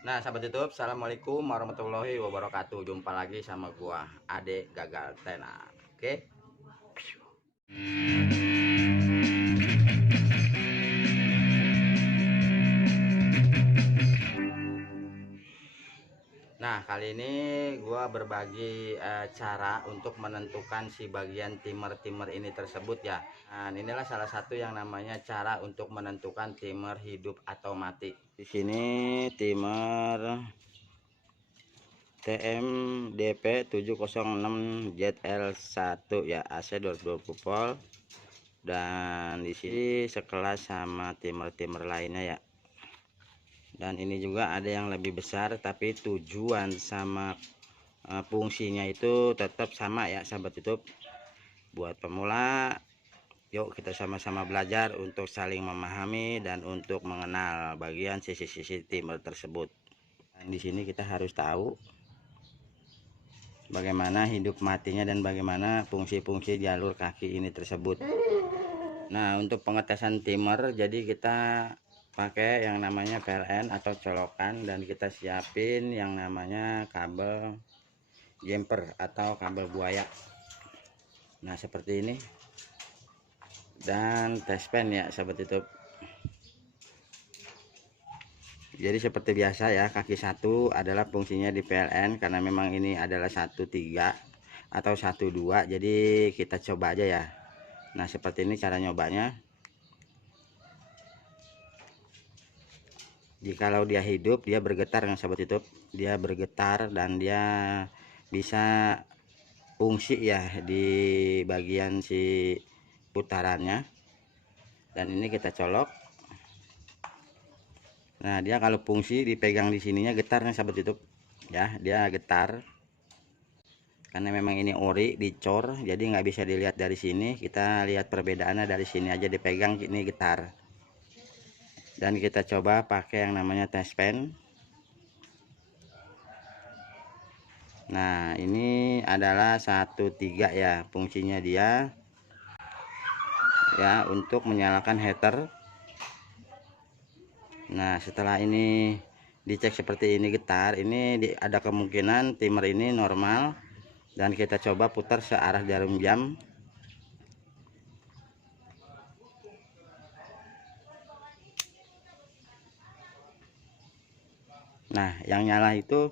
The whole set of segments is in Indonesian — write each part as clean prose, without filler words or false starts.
Nah, sahabat YouTube, assalamualaikum warahmatullahi wabarakatuh. Jumpa lagi sama gua, Ade Gagal Tenar. Oke. Nah, kali ini gua berbagi cara untuk menentukan si bagian timer ini tersebut ya. Nah, inilah salah satu yang namanya cara untuk menentukan timer hidup atau mati. Di sini timer TMDP 706 ZL1 ya, AC 220 volt, dan di sini sekelas sama timer lainnya ya. Dan ini juga ada yang lebih besar, tapi tujuan sama fungsinya itu tetap sama ya sahabat YouTube. Buat pemula, yuk kita sama-sama belajar untuk saling memahami dan untuk mengenal bagian sisi-sisi timer tersebut. Dan di sini kita harus tahu bagaimana hidup matinya dan bagaimana fungsi-fungsi jalur kaki ini tersebut. Nah, untuk pengetesan timer, jadi kita pakai yang namanya PLN atau colokan, dan kita siapin yang namanya kabel jumper atau kabel buaya. Nah, seperti ini. Dan tespen ya sahabat YouTube. Jadi seperti biasa ya, kaki satu adalah fungsinya di PLN karena memang ini adalah 13 atau 12, jadi kita coba aja ya. Nah, seperti ini cara nyobanya. Jikalau dia hidup, dia bergetar yang sahabat YouTube. Dia bergetar dan dia bisa fungsi ya di bagian si putarannya. Dan ini kita colok. Nah, dia kalau fungsi dipegang di sininya getar nih sahabat YouTube ya, dia getar karena memang ini ori dicor, jadi nggak bisa dilihat dari sini. Kita lihat perbedaannya dari sini aja, dipegang ini getar. Dan kita coba pakai yang namanya tespen. Nah, ini adalah 13 ya, fungsinya dia ya untuk menyalakan heater. Nah, setelah ini dicek seperti ini getar, ini ada kemungkinan timer ini normal, dan kita coba putar searah jarum jam. Nah, yang nyala itu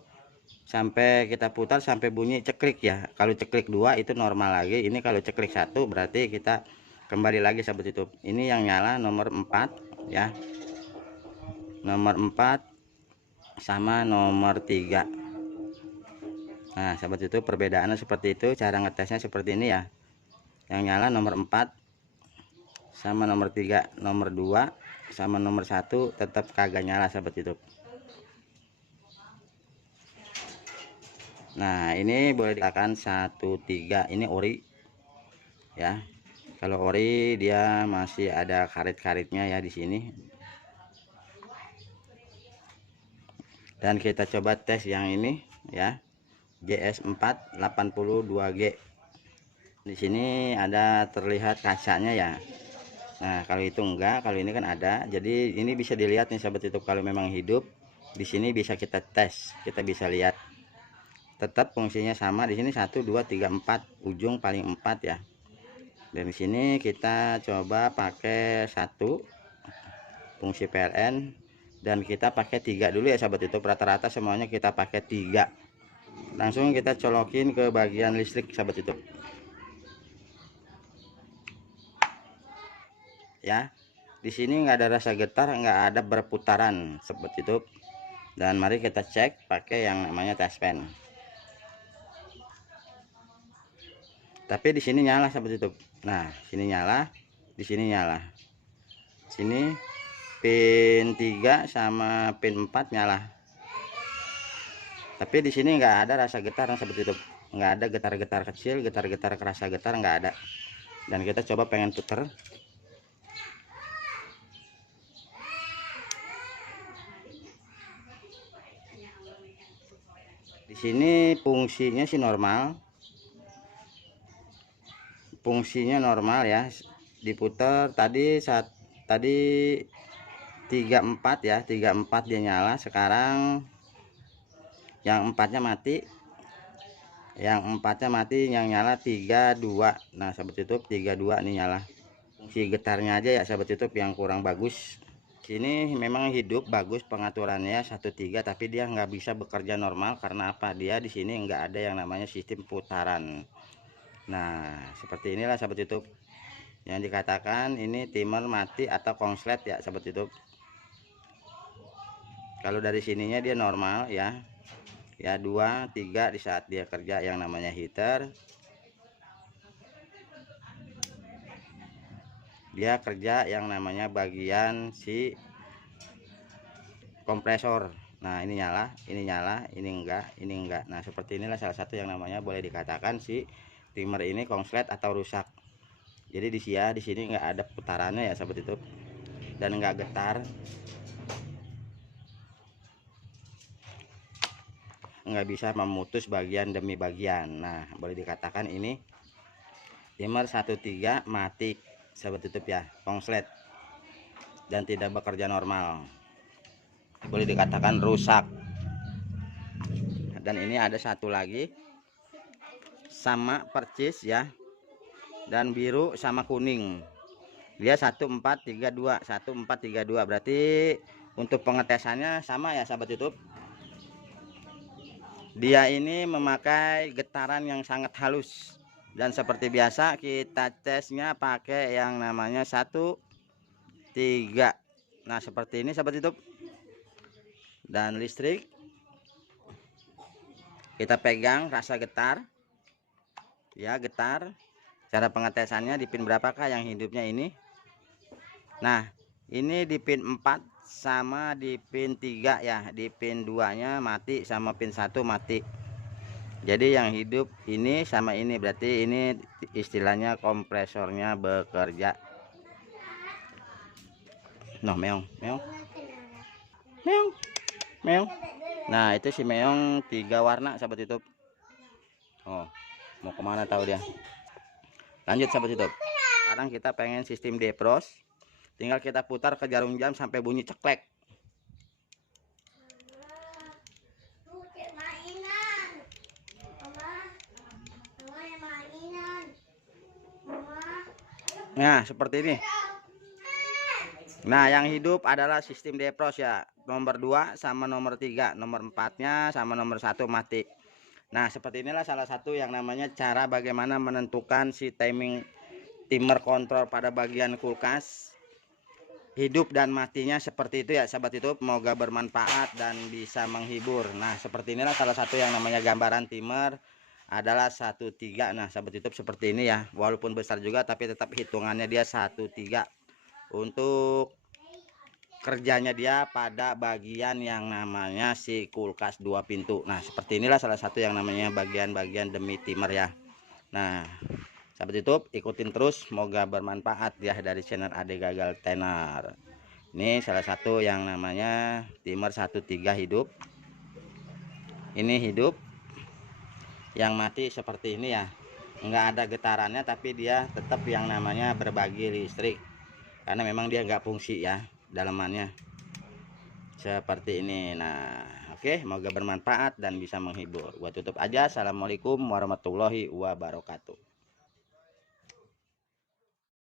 sampai kita putar sampai bunyi ceklik ya. Kalau ceklik 2 itu normal lagi. Ini kalau ceklik 1 berarti kita kembali lagi sahabat YouTube. Ini yang nyala nomor 4 ya. Nomor 4 sama nomor 3. Nah, sahabat YouTube, perbedaannya seperti itu. Cara ngetesnya seperti ini ya. Yang nyala nomor 4 sama nomor 3. Nomor 2 sama nomor 1 tetap kagak nyala sahabat YouTube. Nah, ini boleh dikatakan 13, ini ori ya. Kalau ori dia masih ada karet-karetnya ya di sini. Dan kita coba tes yang ini ya, JS4 82G. Di sini ada terlihat kacanya ya. Nah, kalau itu enggak, kalau ini kan ada. Jadi ini bisa dilihat nih sahabat YouTube, kalau memang hidup di sini bisa kita tes, kita bisa lihat. Tetap fungsinya sama di sini 1 2 3 4, ujung paling 4 ya. Dan di sini kita coba pakai 1 fungsi PLN, dan kita pakai 3 dulu ya sahabat YouTube. Rata-rata semuanya kita pakai 3. Langsung kita colokin ke bagian listrik sahabat YouTube ya. Di sini nggak ada rasa getar, nggak ada berputaran sahabat YouTube. Dan mari kita cek pakai yang namanya tespen. Tapi di sini nyala sahabat YouTube. Nah, sini nyala, di sini nyala. Sini pin 3 sama pin 4 nyala. Tapi di sini nggak ada rasa getar seperti itu, nggak ada getar-getar kecil, getar-getar kerasa getar nggak ada. Dan kita coba pengen puter. Di sini fungsinya sih normal, fungsinya normal ya, diputar tadi tadi 34 ya, 34 dia nyala. Sekarang yang empatnya mati, yang nyala 32. Nah sahabat YouTube, 32 nih nyala. Fungsi getarnya aja ya sahabat YouTube yang kurang bagus. Sini memang hidup bagus pengaturannya 13, tapi dia nggak bisa bekerja normal karena apa? Dia di sini nggak ada yang namanya sistem putaran. Nah seperti inilah sahabat YouTube yang dikatakan ini timer mati atau konslet ya sahabat YouTube. Kalau dari sininya dia normal ya, 2 3 di saat dia kerja yang namanya heater, dia kerja yang namanya bagian si kompresor. Nah ini nyala, ini enggak. Nah seperti inilah salah satu yang namanya boleh dikatakan si timer ini konslet atau rusak. Jadi di sini nggak ada putarannya ya sahabat YouTube, dan nggak getar, nggak bisa memutus bagian demi bagian. Nah boleh dikatakan ini timer 13 mati sahabat YouTube ya, konslet dan tidak bekerja normal, boleh dikatakan rusak. Dan ini ada satu lagi sama percis ya, dan biru sama kuning, dia 1432 berarti untuk pengetesannya sama ya sahabat YouTube. Dia ini memakai getaran yang sangat halus, dan seperti biasa kita tesnya pakai yang namanya 13. Nah seperti ini sahabat YouTube. Dan listrik kita pegang, rasa getar ya, getar. Cara pengetesannya di pin berapakah yang hidupnya ini? Nah ini di pin 4 sama di pin 3 ya, di pin 2 nya mati sama pin 1 mati. Jadi yang hidup ini sama ini, berarti ini istilahnya kompresornya bekerja. Noh meong meong meong meong. Nah itu si meong 3 warna sahabat YouTube. Oh mau kemana tahu dia. Lanjut sahabat YouTube, sekarang kita pengen sistem defrost. Tinggal kita putar ke jarum jam sampai bunyi ceklek. Nah seperti ini. Nah yang hidup adalah sistem defrost ya, nomor 2 sama nomor 3, nomor 4-nya sama nomor 1 mati. Nah seperti inilah salah satu yang namanya cara bagaimana menentukan si timing timer kontrol pada bagian kulkas, hidup dan matinya seperti itu ya sahabat YouTube. Semoga bermanfaat dan bisa menghibur. Nah seperti inilah salah satu yang namanya gambaran timer adalah 13. Nah sahabat YouTube seperti ini ya, walaupun besar juga tapi tetap hitungannya dia 13 untuk kerjanya dia pada bagian yang namanya si kulkas 2 pintu. Nah seperti inilah salah satu yang namanya bagian-bagian demi timer ya. Nah sahabat YouTube ikutin terus, semoga bermanfaat ya dari channel Ade Gagal Tenar. Ini salah satu yang namanya timer 13 hidup. Ini hidup, yang mati seperti ini ya, nggak ada getarannya tapi dia tetap yang namanya berbagi listrik karena memang dia nggak fungsi ya dalamannya seperti ini. Nah oke, semoga bermanfaat dan bisa menghibur. Gua tutup aja. Assalamualaikum warahmatullahi wabarakatuh.